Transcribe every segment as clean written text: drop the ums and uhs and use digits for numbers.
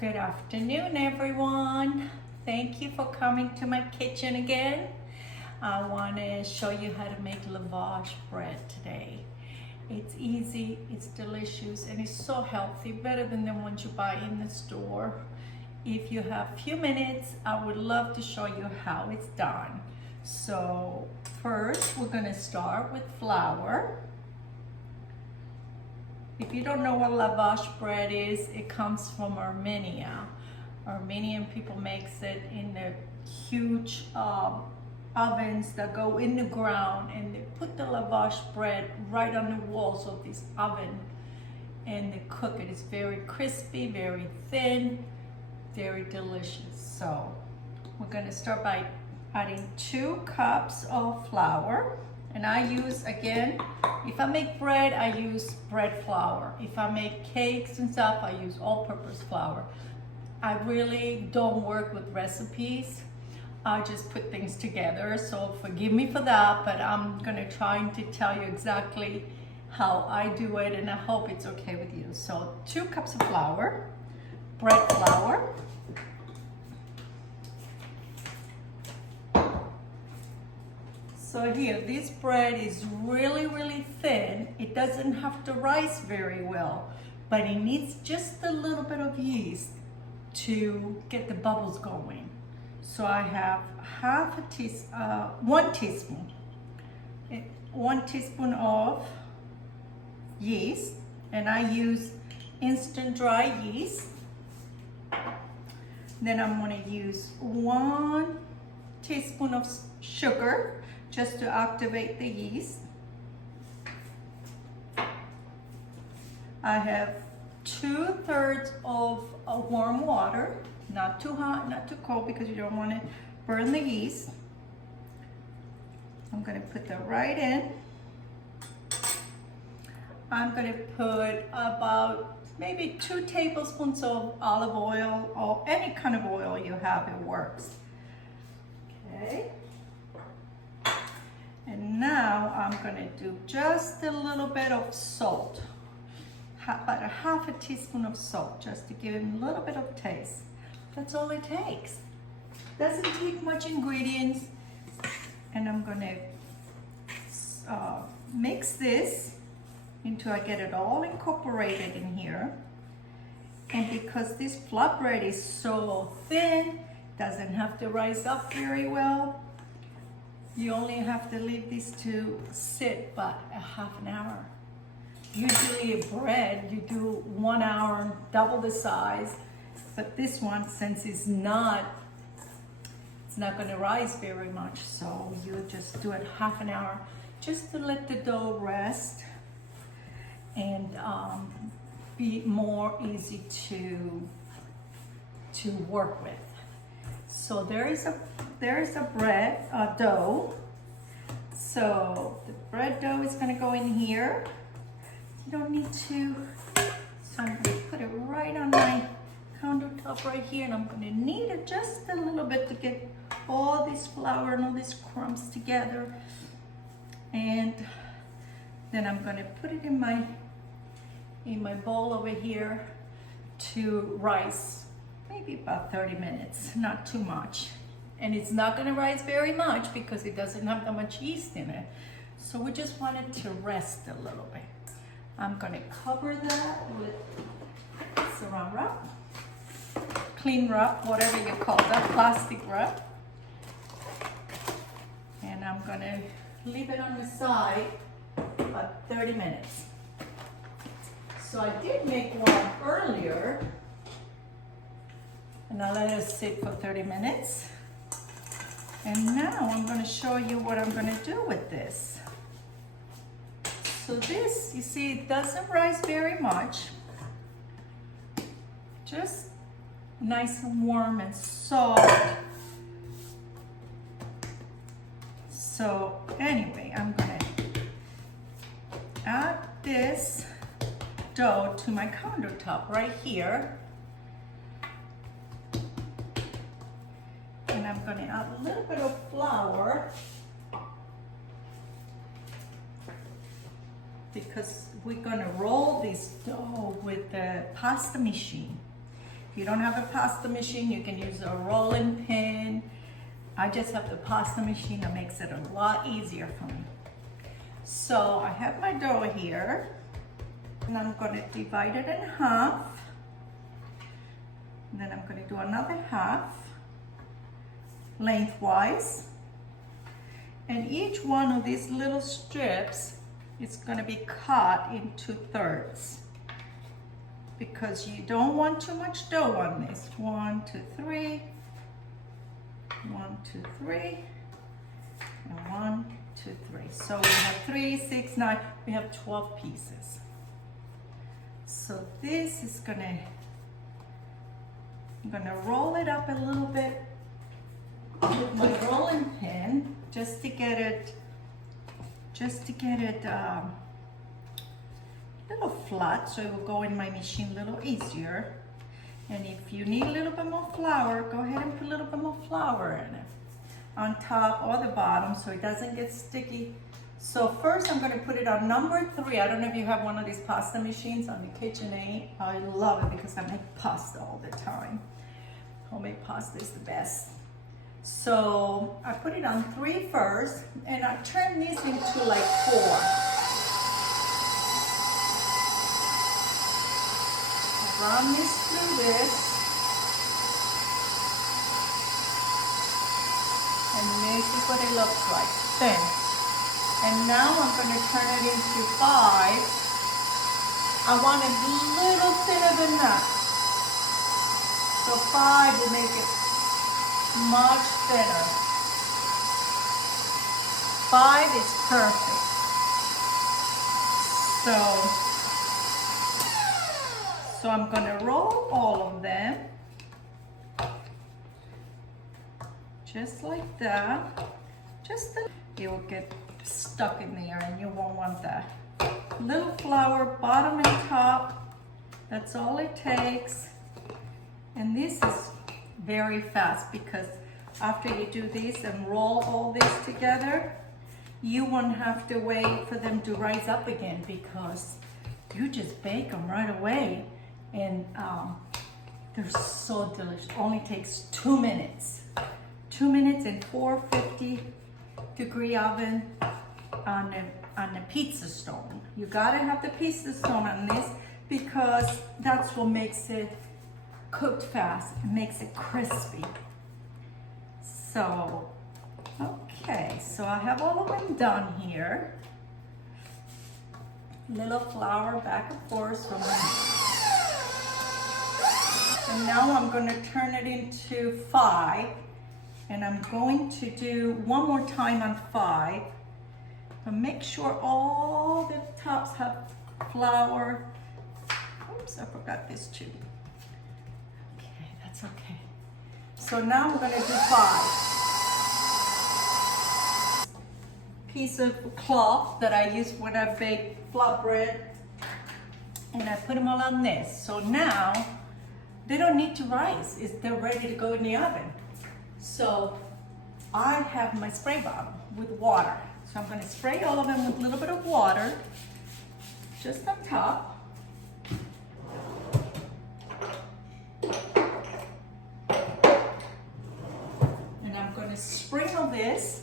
Good afternoon, everyone. Thank you for coming to my kitchen again. I want to show you how to make lavash bread today. It's easy, it's delicious, and it's so healthy, better than the ones you buy in the store. If you have a few minutes, I would love to show you how it's done. So first, we're going to start with flour. If you don't know what lavash bread is, it comes from Armenia. Armenian people makes it in the huge ovens that go in the ground, and they put the lavash bread right on the walls of this oven and they cook it. It's very crispy, very thin, very delicious. So we're gonna start by adding 2 cups of flour. And I use, again, if I make bread, I use bread flour. If I make cakes and stuff, I use all-purpose flour. I really don't work with recipes. I just put things together, so forgive me for that, but I'm gonna try to tell you exactly how I do it, and I hope it's okay with you. So 2 cups of flour, bread flour. So here, this bread is really, really thin. It doesn't have to rise very well, but it needs just a little bit of yeast to get the bubbles going. So I have 1 teaspoon of yeast, and I use instant dry yeast. Then I'm gonna use 1 teaspoon of sugar, just to activate the yeast. I have 2/3 of warm water, not too hot, not too cold, because you don't want to burn the yeast. I'm going to put that right in. I'm going to put about maybe 2 tablespoons of olive oil, or any kind of oil you have, it works. Okay. And now I'm gonna do just a little bit of salt, about a 1/2 teaspoon of salt, just to give it a little bit of taste. That's all it takes. Doesn't take much ingredients. And I'm gonna mix this until I get it all incorporated in here. And because this flatbread is so thin, doesn't have to rise up very well, you only have to leave this to sit about a 1/2 hour. Usually a bread, you do 1 hour, double the size, but this one, since it's not gonna rise very much, so you just do it 1/2 hour, just to let the dough rest and be more easy to work with. So there is a bread dough. So the bread dough is going to go in here. You don't need to. So I'm going to put it right on my countertop right here, and I'm going to knead it just a little bit to get all this flour and all these crumbs together. And then I'm going to put it in my bowl over here to rise. Maybe about 30 minutes, not too much. And it's not gonna rise very much because it doesn't have that much yeast in it. So we just want it to rest a little bit. I'm gonna cover that with saran wrap, clean wrap, whatever you call that, plastic wrap. And I'm gonna leave it on the side about 30 minutes. So I did make one earlier, and I let it sit for 30 minutes. And now I'm going to show you what I'm going to do with this. So this, you see, it doesn't rise very much. Just nice and warm and soft. So anyway, I'm going to add this dough to my countertop right here. And I'm going to add a little bit of flour, because we're going to roll this dough with the pasta machine. you don't have a pasta machine, you can use a rolling pin. I just have the pasta machine that makes it a lot easier for me. So I have my dough here, and I'm gonna divide it in half. And then I'm gonna do another half lengthwise. And each one of these little strips is gonna be cut into thirds, because you don't want too much dough on this. 1, 2, 3. 1, 2, 3. And 1, 2, 3. So we have 3, 6, 9. We have 12 pieces. So this is I'm gonna roll it up a little bit with my rolling pin just to get it a little flat, so it will go in my machine a little easier. And if you need a little bit more flour, go ahead and put a little bit more flour in it, on top or the bottom, so it doesn't get sticky. So first I'm going to put it on number 3. I don't know if you have one of these pasta machines on the KitchenAid. I love it because I make pasta all the time. Homemade pasta is the best. So I put it on 3 first, and I turn this into like 4. Run this through this, and this is what it looks like, thin. And now I'm going to turn it into 5. I want it a little thinner than that. So 5 will make it much thinner. 5 is perfect. So I'm gonna roll all of them, just like that. It will get stuck in there, and you won't want that. Little flour, bottom and top. That's all it takes. And this is very fast, because after you do this and roll all this together, you won't have to wait for them to rise up again, because you just bake them right away. And they're so delicious. Only takes 2 minutes. 2 minutes in 450-degree oven on a pizza stone. You gotta have the pizza stone on this, because that's what makes it cooked fast. It makes it crispy. So, okay, so I have all of them done here. Little flour back and forth from and now I'm going to turn it into 5, and I'm going to do one more time on 5, but make sure all the tops have flour. Oops, I forgot this too. Okay, that's okay. So now I'm going to do 5. Piece of cloth that I use when I bake flatbread, and I put them all on this. So now they don't need to rise. They're ready to go in the oven. So I have my spray bottle with water. So I'm going to spray all of them with a little bit of water, just on top. And I'm going to sprinkle this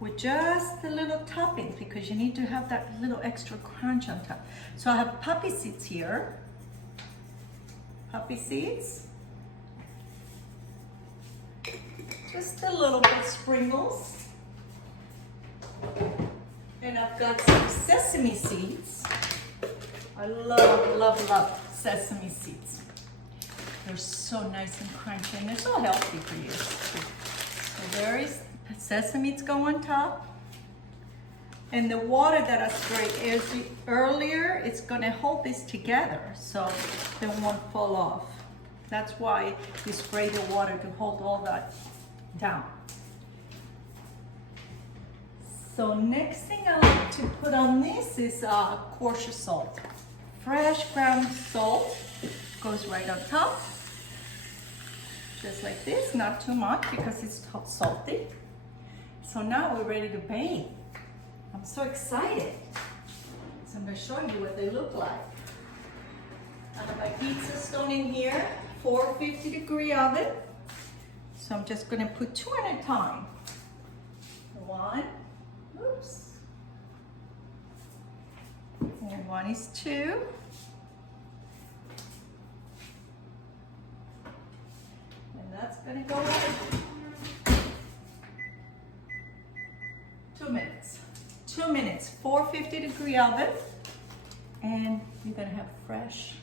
with just a little topping, because you need to have that little extra crunch on top. So I have poppy seeds here. Poppy seeds. Just a little bit sprinkles. And I've got some sesame seeds. I love, love, love sesame seeds. They're so nice and crunchy, and they're so healthy for you. So there is sesame seeds go on top. And the water that I sprayed earlier, it's gonna hold this together, so they won't fall off. That's why you spray the water, to hold all that down. So next thing I like to put on this is kosher salt. Fresh ground salt goes right on top. Just like this, not too much because it's salty. So now we're ready to bake. I'm so excited. So I'm going to show you what they look like. I have my pizza stone in here. 450-degree oven. So I'm just gonna put 2 at a time. 1, oops. And 1 is 2. And that's gonna go in 2 minutes. 2 minutes, 450-degree oven. And you're gonna have fresh,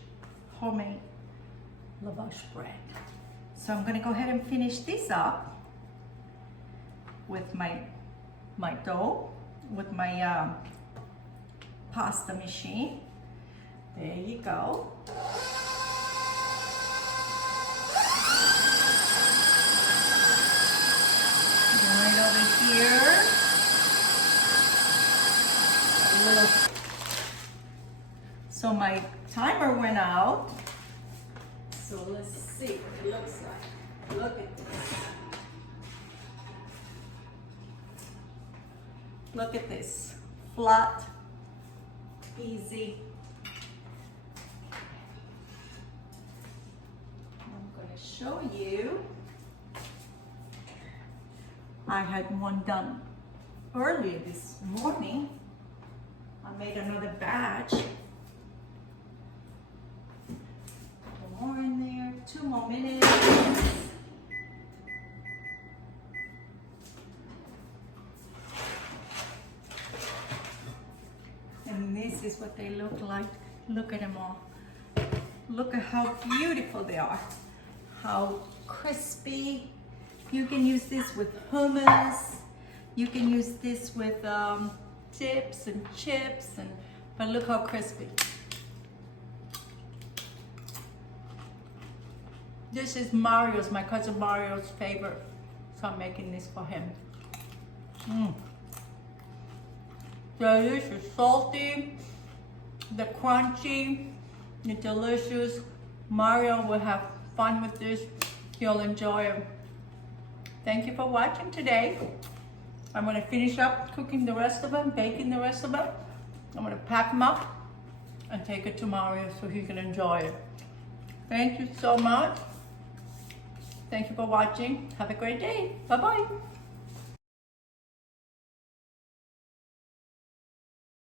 homemade lavash bread. So I'm gonna go ahead and finish this up with my dough, with my pasta machine. There you go. Right over here. A little. So my timer went out. So let's see what it looks like. Look at this. Look at this. Flat, easy. I'm going to show you. I had one done earlier this morning. I made another batch. More in there, 2 more minutes. And this is what they look like. Look at them all. Look at how beautiful they are. How crispy. You can use this with hummus. You can use this with dips and chips, but look how crispy. This is Mario's, my cousin Mario's favorite, so I'm making this for him. Delicious, salty, the crunchy, the delicious. Mario will have fun with this. He'll enjoy it. Thank you for watching today. I'm gonna finish up cooking the rest of them, baking the rest of them. I'm gonna pack them up and take it to Mario so he can enjoy it. Thank you so much. Thank you for watching. Have a great day. Bye-bye.